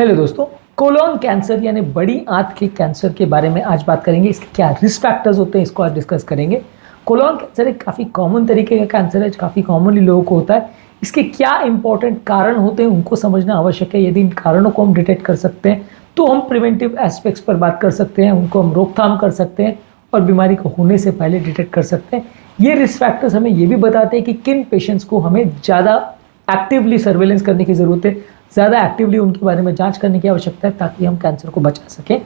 Hello दोस्तों, colon cancer यानी बड़ी आंत के कैंसर के बारे में आज बात करेंगे। इसके क्या रिस्क फैक्टर्स होते हैं, इसको आज डिस्कस करेंगे। कोलोन कैंसर एक काफ़ी कॉमन तरीके का कैंसर है, काफ़ी कॉमनली लोगों को होता है। इसके क्या इंपॉर्टेंट कारण होते हैं उनको समझना आवश्यक है। यदि इन कारणों को हम डिटेक्ट कर सकते हैं तो हम प्रिवेंटिव एस्पेक्ट्स पर बात कर सकते हैं, उनको हम रोकथाम कर सकते हैं और बीमारी को होने से पहले डिटेक्ट कर सकते हैं। ये रिस्क फैक्टर्स हमें ये भी बताते हैं कि किन पेशेंट्स को हमें ज़्यादा एक्टिवली सर्वेलेंस करने की ज़रूरत है, ज़्यादा एक्टिवली उनके बारे में जांच करने की आवश्यकता है ताकि हम कैंसर को बचा सकें।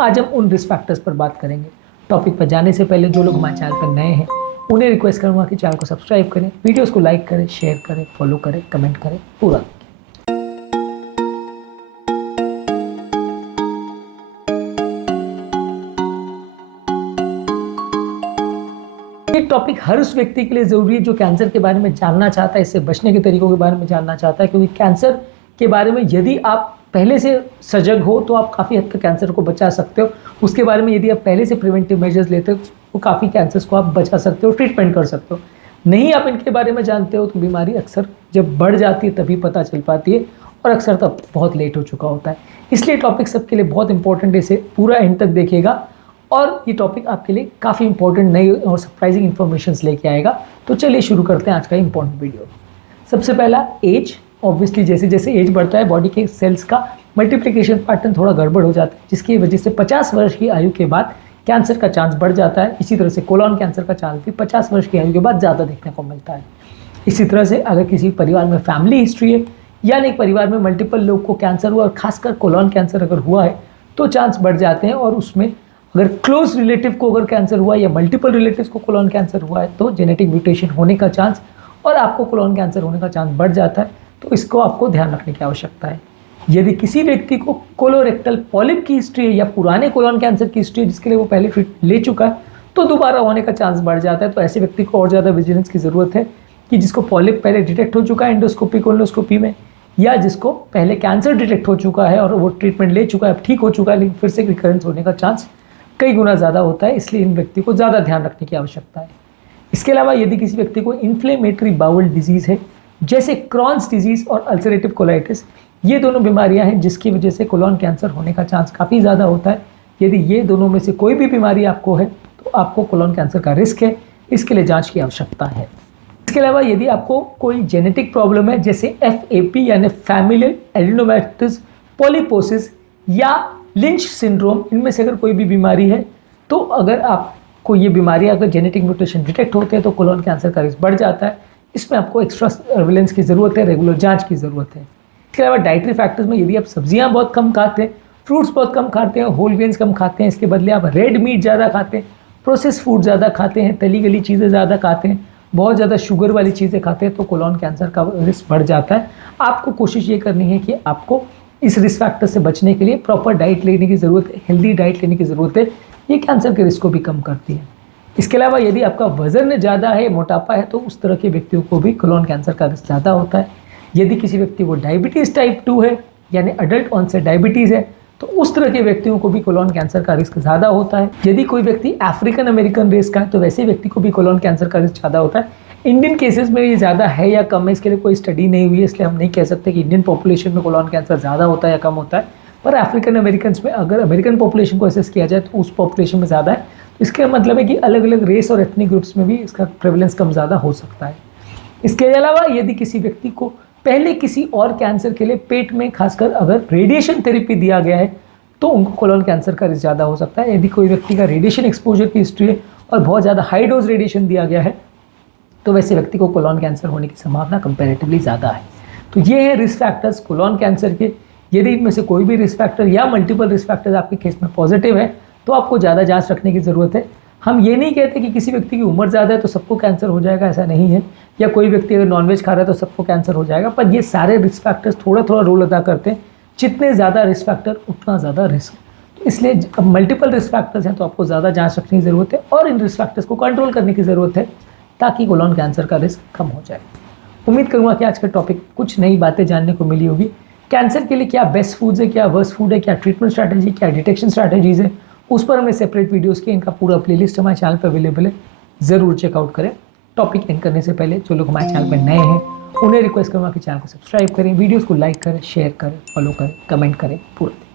आज हम उन रिस्क फैक्टर्स पर बात करेंगे। टॉपिक पर जाने से पहले जो लोग हमारे चैनल पर नए हैं उन्हें रिक्वेस्ट करूँगा कि चैनल को सब्सक्राइब करें, वीडियोस को लाइक करें, शेयर करें, फॉलो करें, कमेंट करें, पूरा। ये टॉपिक हर उस व्यक्ति के लिए ज़रूरी है जो कैंसर के बारे में जानना चाहता है, इससे बचने के तरीकों के बारे में जानना चाहता है, क्योंकि कैंसर के बारे में यदि आप पहले से सजग हो तो आप काफ़ी हद तक कैंसर को बचा सकते हो। उसके बारे में यदि आप पहले से प्रिवेंटिव मेजर्स लेते हो तो काफ़ी कैंसर्स को आप बचा सकते हो, ट्रीटमेंट कर सकते हो। नहीं आप इनके बारे में जानते हो तो बीमारी अक्सर जब बढ़ जाती है तभी पता चल पाती है और अक्सर तब बहुत लेट हो चुका होता है। इसलिए टॉपिक सबके लिए बहुत इंपॉर्टेंट है, इसे पूरा एंड तक देखिएगा और ये टॉपिक आपके लिए काफ़ी इंपॉर्टेंट नई और सरप्राइजिंग इन्फॉर्मेशन लेके आएगा। तो चलिए शुरू करते हैं आज का इंपॉर्टेंट वीडियो। सबसे पहला एज। ऑब्वियसली जैसे जैसे एज बढ़ता है बॉडी के सेल्स का मल्टीप्लिकेशन पैटर्न थोड़ा गड़बड़ हो जाता है, जिसकी वजह से 50 वर्ष की आयु के बाद कैंसर का चांस बढ़ जाता है। इसी तरह से कोलोन कैंसर का चांस भी 50 वर्ष की आयु के बाद ज़्यादा देखने को मिलता है। इसी तरह से अगर किसी परिवार में फैमिली हिस्ट्री है यानी एक परिवार में मल्टीपल लोग को कैंसर हुआ और खासकर कोलोन कैंसर अगर हुआ है तो चांस बढ़ जाते हैं। और उसमें अगर क्लोज रिलेटिव को अगर कैंसर हुआ या मल्टीपल रिलेटिव्स को कोलोन कैंसर हुआ है तो जेनेटिक म्यूटेशन होने का चांस और आपको कोलोन कैंसर होने का चांस बढ़ जाता है। तो इसको आपको ध्यान रखने की आवश्यकता है। यदि किसी व्यक्ति को कोलोरेक्टल पॉलिप की हिस्ट्री है या पुराने कोलोन कैंसर की हिस्ट्री है जिसके लिए वो पहले ट्रीटमेंट ले चुका है तो दोबारा होने का चांस बढ़ जाता है। तो ऐसे व्यक्ति को और ज़्यादा विजिलेंस की ज़रूरत है कि जिसको पॉलिप पहले डिटेक्ट हो चुका है एंडोस्कोपी कोलोनोस्कोपी में, या जिसको पहले कैंसर डिटेक्ट हो चुका है और वो ट्रीटमेंट ले चुका है, ठीक हो चुका है, लेकिन फिर से रिकरेंस होने का चांस कई गुना ज़्यादा होता है। इसलिए इन व्यक्ति को ज़्यादा ध्यान रखने की आवश्यकता है। इसके अलावा यदि किसी व्यक्ति को इन्फ्लेमेटरी बाउल डिजीज़ है जैसे क्रॉन्स डिजीज़ और अल्सरेटिव कोलाइटिस, ये दोनों बीमारियां हैं जिसकी वजह से कोलोन कैंसर होने का चांस काफ़ी ज़्यादा होता है। यदि ये दोनों में से कोई भी बीमारी आपको है तो आपको कोलोन कैंसर का रिस्क है, इसके लिए जांच की आवश्यकता है। इसके अलावा यदि आपको कोई जेनेटिक प्रॉब्लम है जैसे FAP यानी फैमिलियल एडिनोमाइसिस पॉलीपोसिस या लिंच सिंड्रोम, इनमें से अगर कोई भी बीमारी है तो अगर आपको ये बीमारी अगर जेनेटिक म्यूटेशन डिटेक्ट होते हैं तो कोलोन कैंसर का रिस्क बढ़ जाता है। इसमें आपको एक्स्ट्रा सर्विलेंस की ज़रूरत है, रेगुलर जांच की ज़रूरत है। इसके अलावा डाइटरी फैक्टर्स में यदि आप सब्जियां बहुत कम खाते हैं, फ्रूट्स बहुत कम खाते हैं, होल ग्रेन्स कम खाते हैं, इसके बदले आप रेड मीट ज़्यादा खाते हैं, प्रोसेस फूड ज़्यादा खाते हैं, तली गली चीज़ें ज़्यादा खाते हैं, बहुत ज़्यादा शुगर वाली चीज़ें खाते हैं तो कोलोन कैंसर का रिस्क बढ़ जाता है। आपको कोशिश ये करनी है कि आपको इस रिस्क फैक्टर से बचने के लिए प्रॉपर डाइट लेने की ज़रूरत है, हेल्दी डाइट लेने की ज़रूरत है। ये कैंसर के रिस्क को भी कम करती है। इसके अलावा यदि आपका वजन ज़्यादा है, मोटापा है, तो उस तरह के व्यक्तियों को भी कोलोन कैंसर का रिस्क ज़्यादा होता है। यदि किसी व्यक्ति को डायबिटीज़ टाइप 2 है यानी अडल्ट ऑनसेट डायबिटीज़ है तो उस तरह के व्यक्तियों को भी कोलोन कैंसर का रिस्क ज़्यादा होता है। यदि कोई व्यक्ति अफ्रीकन अमेरिकन रेस का है तो वैसे व्यक्ति को भी कोलोन कैंसर का रिस्क ज़्यादा होता है। इंडियन केसेस में ये ज़्यादा है या कम है इसके लिए कोई स्टडी नहीं हुई है, इसलिए हम नहीं कह सकते कि इंडियन पॉपुलेशन में कोलोन कैंसर ज़्यादा होता है या कम होता है। पर अफ्रीकन अमेरिकन में अगर अमेरिकन पॉपुलेशन को असेस किया जाए तो उस पॉपुलेशन में ज़्यादा है। इसका मतलब है कि अलग अलग रेस और एथनिक ग्रुप्स में भी इसका प्रेवलेंस कम ज़्यादा हो सकता है। इसके अलावा यदि किसी व्यक्ति को पहले किसी और कैंसर के लिए पेट में खासकर अगर रेडिएशन थेरेपी दिया गया है तो उनको कोलोन कैंसर का रिस्क ज़्यादा हो सकता है। यदि कोई व्यक्ति का रेडिएशन एक्सपोजर की हिस्ट्री है और बहुत ज़्यादा हाई डोज रेडिएशन दिया गया है तो वैसे व्यक्ति को कोलोन कैंसर होने की संभावना कंपैरेटिवली ज़्यादा है। तो ये है रिस्क फैक्टर्स कोलोन कैंसर के। यदि इनमें से कोई भी रिस्क फैक्टर या मल्टीपल रिस्क फैक्टर्स आपके केस में पॉजिटिव है तो आपको ज़्यादा जांच रखने की ज़रूरत है। हम ये नहीं कहते कि किसी व्यक्ति की उम्र ज़्यादा है तो सबको कैंसर हो जाएगा, ऐसा नहीं है, या कोई व्यक्ति अगर नॉनवेज खा रहा है तो सबको कैंसर हो जाएगा। पर ये सारे रिस्क फैक्टर्स थोड़ा थोड़ा रोल अदा करते हैं। जितने ज़्यादा रिस्क फैक्टर उतना ज़्यादा रिस्क। तो इसलिए मल्टीपल रिस्क फैक्टर्स हैं तो आपको ज़्यादा जाँच रखने की ज़रूरत है और इन रिस्क फैक्टर्स को कंट्रोल करने की ज़रूरत है ताकि कोलोन कैंसर का रिस्क कम हो जाए। उम्मीद करूँगा कि आज का टॉपिक कुछ नई बातें जानने को मिली होगी। कैंसर के लिए क्या बेस्ट फूड्स है, क्या वर्स्ट फूड है, क्या ट्रीटमेंट स्ट्रैटेजी, क्या डिटेक्शन स्ट्रैटेजीज़ है, उस पर हमने सेपरेट वीडियोस की, इनका पूरा प्लेलिस्ट हमारे चैनल पर अवेलेबल है, ज़रूर चेकआउट करें। टॉपिक एंड करने से पहले जो लोग हमारे चैनल पर नए हैं उन्हें रिक्वेस्ट करूँगा कि चैनल को सब्सक्राइब करें, वीडियोज़ को लाइक करें, शेयर करें, फॉलो करें, कमेंट करें, पूरा